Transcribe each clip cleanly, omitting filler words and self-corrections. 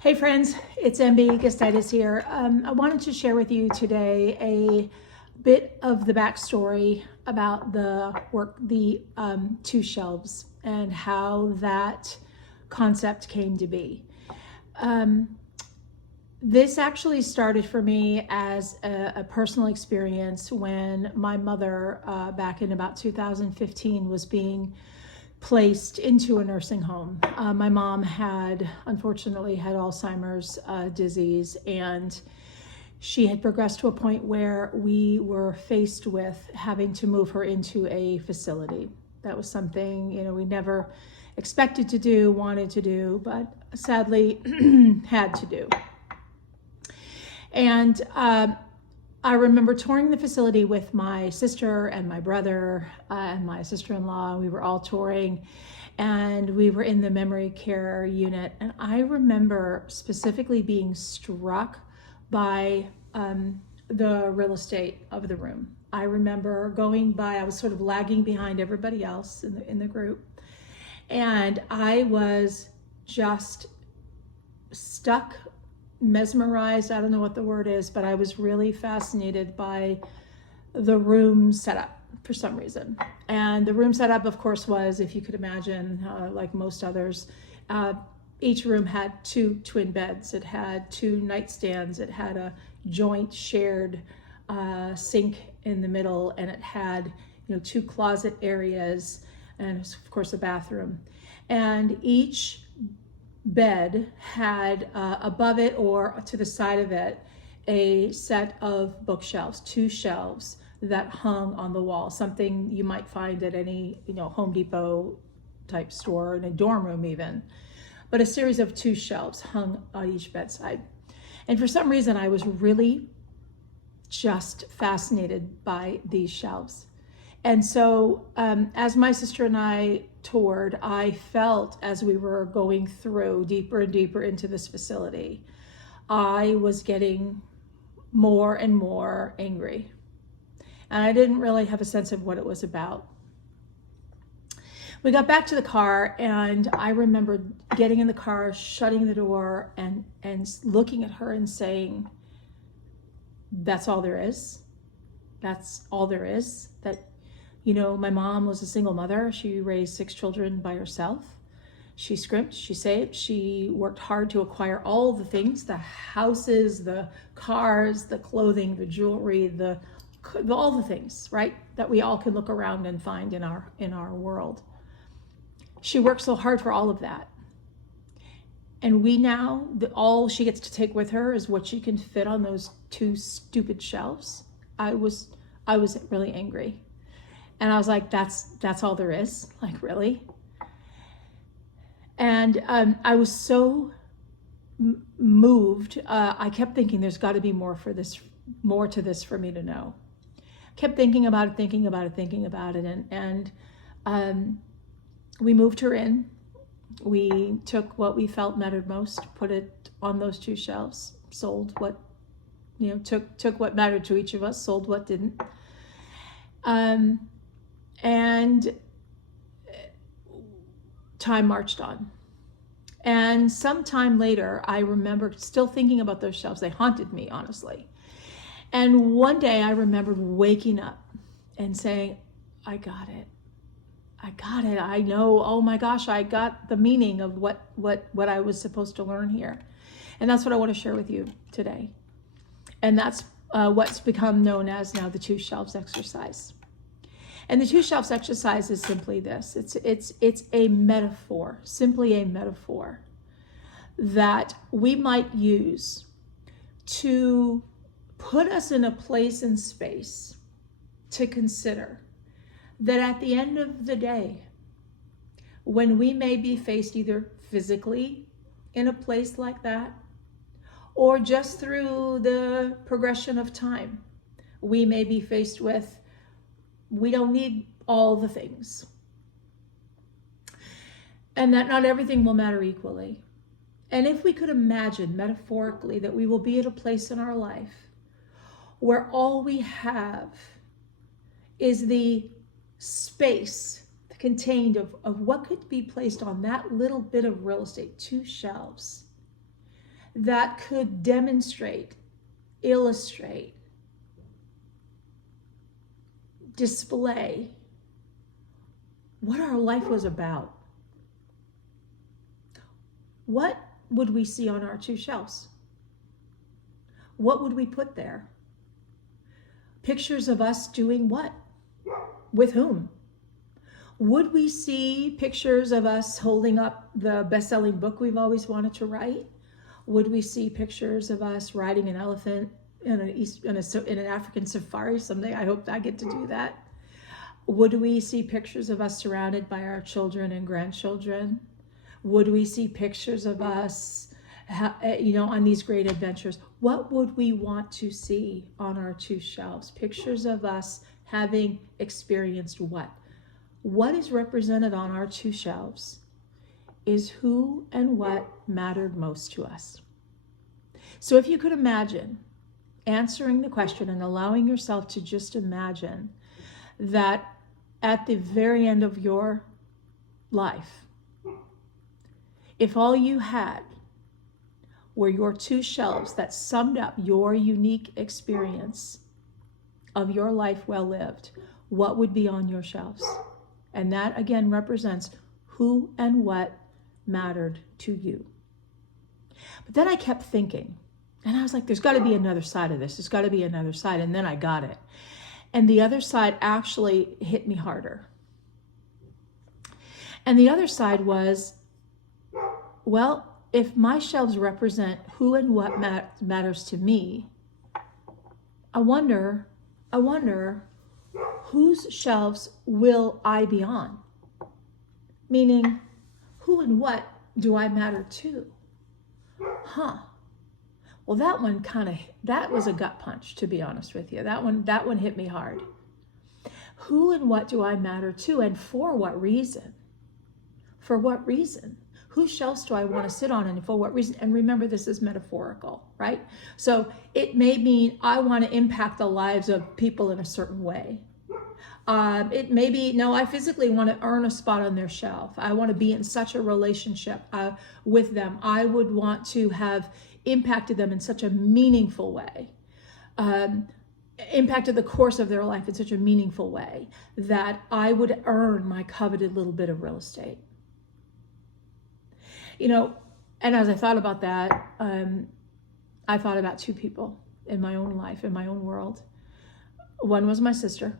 Hey friends, it's MB Gustitis here. I wanted to share with you today a bit of the backstory about the two shelves and how that concept came to be. Um, this actually started for me as a personal experience when my mother, back in about 2015, was being placed into a nursing home. My mom unfortunately had Alzheimer's disease, and she had progressed to a point where we were faced with having to move her into a facility. That was something, we never expected to do, wanted to do, but sadly had to do. And I remember touring the facility with my sister and my brother and my sister-in-law. We were all touring, and we were in the memory care unit. And I remember specifically being struck by the real estate of the room. I remember going by, I was sort of lagging behind everybody else in the group. And I was just stuck, mesmerized, I don't know what the word is, but I was really fascinated by the room setup for some reason. And the room setup, of course, was, if you could imagine, like most others, each room had two twin beds. It had two nightstands. It had a joint shared sink in the middle, and it had two closet areas, and of course a bathroom. And each bed had above it or to the side of it a set of bookshelves, two shelves that hung on the wall, something you might find at any Home Depot type store, in a dorm room even, but a series of two shelves hung on each bedside. And for some reason I was really just fascinated by these shelves. And so as my sister and I toured, I felt, as we were going through deeper and deeper into this facility, I was getting more and more angry. And I didn't really have a sense of what it was about. We got back to the car, and I remember getting in the car, shutting the door, and looking at her and saying, "That's all there is? That's all there is? That my mom was a single mother. She raised 6 children by herself. She scrimped, she saved, she worked hard to acquire all the things, the houses, the cars, the clothing, the jewelry, all the things, right, that we all can look around and find in our world. She worked so hard for all of that. And we now, all she gets to take with her is what she can fit on those 2 stupid shelves." I was really angry. And I was like, that's all there is? Like, really? And I was so moved. I kept thinking, there's got to be more to this for me to know. Kept thinking about it, and we moved her in. We took what we felt mattered most, put it on those 2 shelves, sold what, took what mattered to each of us, sold what didn't. And time marched on. And sometime later, I remember still thinking about those shelves. They haunted me, honestly. And one day I remembered waking up and saying, I got it. I know, oh my gosh, I got the meaning of what I was supposed to learn here. And that's what I want to share with you today. And that's what's become known as now the 2 shelves exercise. And the 2 shelves exercise is simply this. It's a metaphor, simply a metaphor that we might use to put us in a place and space to consider that at the end of the day, when we may be faced either physically in a place like that, or just through the progression of time, we may be faced with, we don't need all the things. And that not everything will matter equally. And if we could imagine metaphorically that we will be at a place in our life where all we have is the space contained of what could be placed on that little bit of real estate, 2 shelves, that could demonstrate, illustrate, display what our life was about, what would we see on our 2 shelves? What would we put there? Pictures of us doing what? With whom? Would we see pictures of us holding up the best-selling book we've always wanted to write? Would we see pictures of us riding an elephant in an African safari someday? I hope I get to do that. Would we see pictures of us surrounded by our children and grandchildren? Would we see pictures of us, on these great adventures? What would we want to see on our 2 shelves? Pictures of us having experienced what? What is represented on our 2 shelves is who and what mattered most to us. So if you could imagine answering the question and allowing yourself to just imagine that at the very end of your life, if all you had were your 2 shelves that summed up your unique experience of your life well lived, what would be on your shelves? And that again represents who and what mattered to you. But then I kept thinking, and I was like, there's got to be another side of this. There's got to be another side. And then I got it. And the other side actually hit me harder. And the other side was, well, if my shelves represent who and what matters to me, I wonder whose shelves will I be on? Meaning, who and what do I matter to? Well, that was a gut punch, to be honest with you. That one hit me hard. Who and what do I matter to, and for what reason? For what reason? Whose shelves do I want to sit on, and for what reason? And remember, this is metaphorical, right? So it may mean I want to impact the lives of people in a certain way. It may be, no, I physically want to earn a spot on their shelf. I want to be in such a relationship with them. I would want to have impacted them in such a meaningful way, impacted the course of their life in such a meaningful way that I would earn my coveted little bit of real estate. And as I thought about that, I thought about 2 people in my own life, in my own world. One was my sister.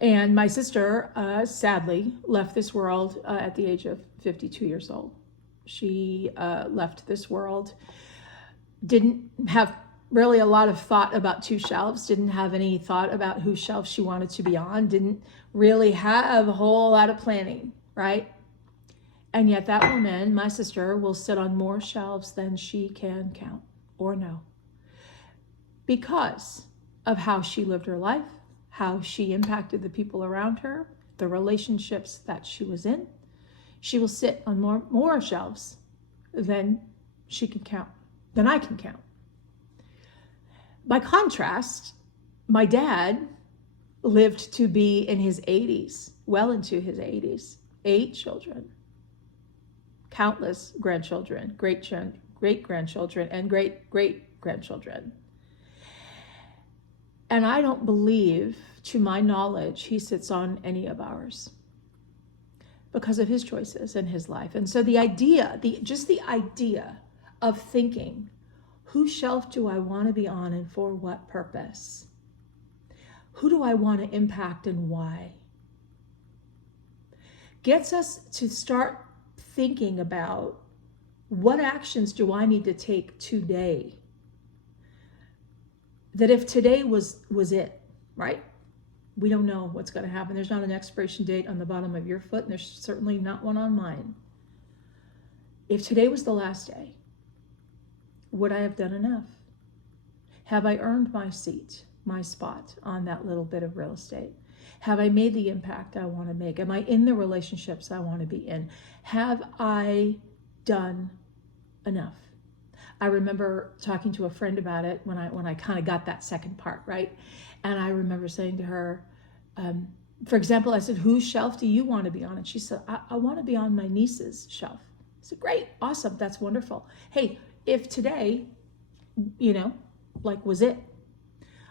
And my sister, sadly, left this world at the age of 52 years old. She left this world, didn't have really a lot of thought about 2 shelves, didn't have any thought about whose shelf she wanted to be on, didn't really have a whole lot of planning, right? And yet that woman, my sister, will sit on more shelves than she can count or know, because of how she lived her life, how she impacted the people around her, the relationships that she was in. She will sit on more shelves than she can count, than I can count. By contrast, my dad lived to be in his 80s, well into his 80s, 8 children, countless grandchildren, great-grandchildren, and great-great-grandchildren. And I don't believe, to my knowledge, he sits on any of ours because of his choices in his life. And so the idea of thinking, whose shelf do I want to be on and for what purpose? Who do I want to impact and why? Gets us to start thinking about, what actions do I need to take today? That if today was it, right? We don't know what's going to happen. There's not an expiration date on the bottom of your foot, and there's certainly not one on mine. If today was the last day, would I have done enough? Have I earned my seat, my spot on that little bit of real estate? Have I made the impact I want to make? Am I in the relationships I want to be in? Have I done enough? I remember talking to a friend about it when I kind of got that second part, right? And I remember saying to her, for example, I said, whose shelf do you want to be on? And she said, I want to be on my niece's shelf. said, great, awesome, that's wonderful. Hey, if today, was it,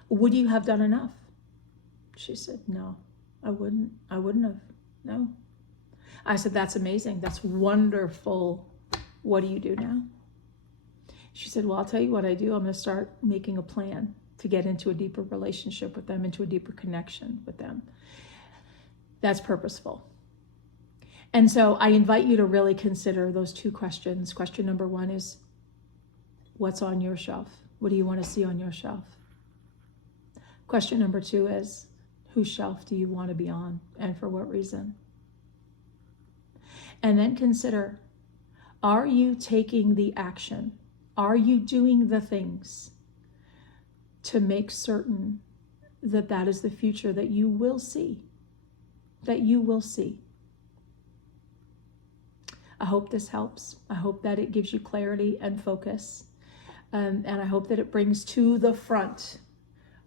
would you have done enough? She said, no, I wouldn't have, no. I said, that's amazing, that's wonderful. What do you do now? She said, well, I'll tell you what I do. I'm going to start making a plan to get into a deeper relationship with them, into a deeper connection with them. That's purposeful. And so I invite you to really consider those two questions. Question number one is, what's on your shelf? What do you want to see on your shelf? Question number two is, whose shelf do you want to be on, and for what reason? And then consider, are you taking the action? Are you doing the things to make certain that that is the future that you will see? That you will see. I hope this helps. I hope that it gives you clarity and focus. And I hope that it brings to the front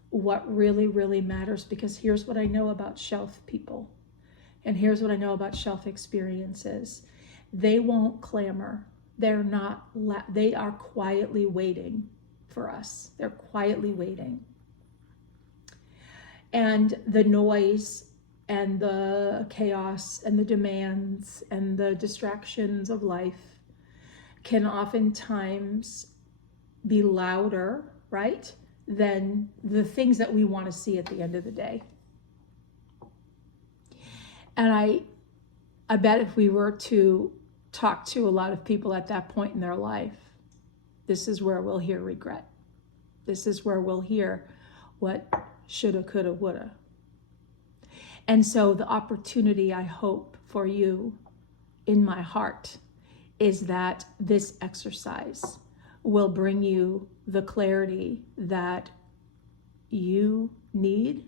what really, really matters. Because here's what I know about shelf people. And here's what I know about shelf experiences. They won't clamor. They are quietly waiting for us. They're quietly waiting. And the noise and the chaos and the demands and the distractions of life can oftentimes be louder, right, than the things that we want to see at the end of the day. And I bet if we were to talk to a lot of people at that point in their life, this is where we'll hear regret. This is where we'll hear what shoulda, coulda, woulda. And so the opportunity I hope for you in my heart is that this exercise will bring you the clarity that you need,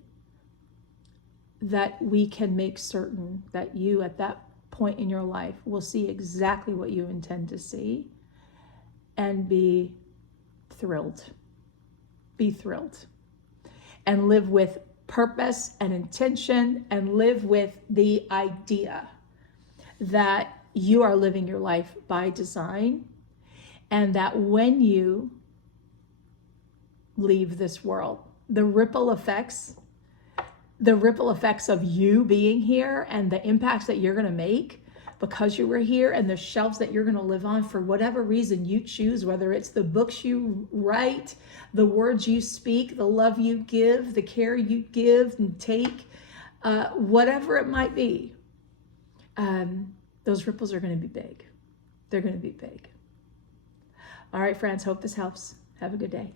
that we can make certain that you at that point in your life will see exactly what you intend to see and be thrilled. Be thrilled. And live with purpose and intention, and live with the idea that you are living your life by design, and that when you leave this world, the ripple effects of you being here and the impacts that you're going to make because you were here, and the shelves that you're going to live on for whatever reason you choose, whether it's the books you write, the words you speak, the love you give, the care you give and take, whatever it might be, those ripples are going to be big. They're going to be big. All right, friends, hope this helps. Have a good day.